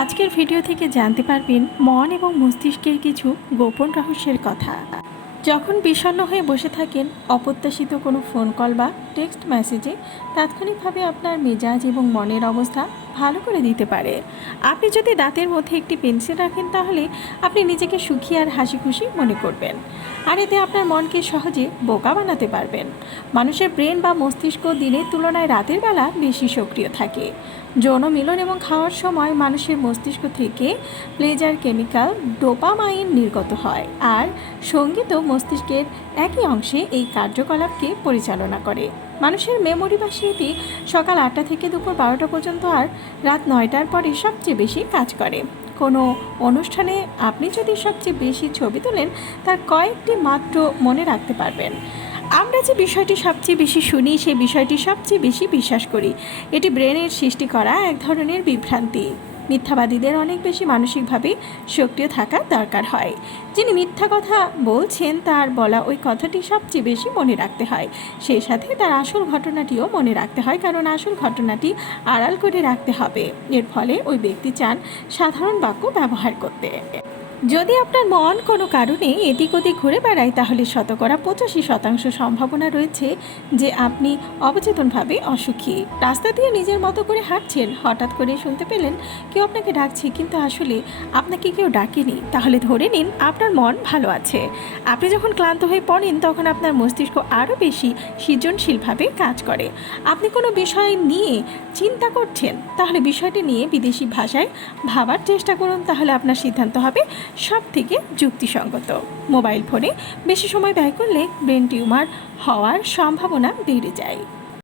আজকের ভিডিও থেকে জানতে পারবেন মন এবং মস্তিষ্কের কিছু গোপন রহস্যের কথা। যখন বিষণ্ণ হয়ে বসে থাকেন, অপ্রত্যাশিত কোনো ফোন কল বা টেক্সট মেসেজে তাৎক্ষণিকভাবে আপনার মেজাজ এবং মনের অবস্থা ভালো করে দিতে পারে। আপনি যদি দাঁতের মধ্যে একটি পেন্সিল রাখেন, তাহলে আপনি নিজেকে সুখী আর হাসি খুশি মনে করবেন, আর এতে আপনার মনকে সহজে বোকা বানাতে পারবেন। মানুষের ব্রেন বা মস্তিষ্ক দিনের তুলনায় রাতের বেলা বেশি সক্রিয় থাকে। যৌন মিলন এবং খাওয়ার সময় মানুষের মস্তিষ্ক থেকে প্লেজার কেমিক্যাল ডোপামাইন নির্গত হয়, আর সঙ্গীতও মস্তিষ্কের একই অংশে এই কার্যকলাপকে পরিচালনা করে। মানুষের মেমোরি বা স্মৃতি সকাল 8টা থেকে দুপুর 12টা পর্যন্ত আর রাত 9টার পরে সবচেয়ে বেশি কাজ করে। কোনো অনুষ্ঠানে আপনি যদি সবচেয়ে বেশি ছবি তোলেন, তার কয়েকটি মাত্র মনে রাখতে পারবেন। আমরা যে বিষয়টি সবচেয়ে বেশি শুনি, সেই বিষয়টি সবচেয়ে বেশি বিশ্বাস করি। এটি ব্রেনের সৃষ্টি করা এক ধরনের বিভ্রান্তি। মিথ্যাবাদীদের অনেক বেশি মানসিকভাবে সক্রিয় থাকা দরকার হয়। যিনি মিথ্যা কথা বলছেন, তার বলা ওই কথাটি সবচেয়ে বেশি মনে রাখতে হয়। সেই সাথে তার আসল ঘটনাটিও মনে রাখতে হয়, কারণ আসল ঘটনাটি আড়াল করে রাখতে হবে। এর ফলে ওই ব্যক্তি চান সাধারণ বাক্য ব্যবহার করতে। যদি আপনার মন কোনো কারণে এদিক ওদিক ঘুরে বেড়ায়, তাহলে শতকরা 85% সম্ভাবনা রয়েছে যে আপনি অবচেতনভাবে অসুখী। রাস্তা দিয়ে নিজের মতো করে হাঁটছেন, হঠাৎ করে শুনতে পেলেন কেউ আপনাকে ডাকছে, কিন্তু আসলে আপনাকে কেউ ডাকেনি। তাহলে ধরে নিন আপনার মন ভালো আছে। আপনি যখন ক্লান্ত হয়ে পড়েন, তখন আপনার মস্তিষ্ক আরও বেশি সৃজনশীলভাবে কাজ করে। আপনি কোনো বিষয় নিয়ে চিন্তা করছেন, তাহলে বিষয়টি নিয়ে বিদেশি ভাষায় ভাবার চেষ্টা করুন, তাহলে আপনার সিদ্ধান্ত হবে সব থেকে যুক্তিসঙ্গত। মোবাইল ফোনে বেশি সময় ব্যয় করলে ব্রেন টিউমার হওয়ার সম্ভাবনা বেড়ে যায়।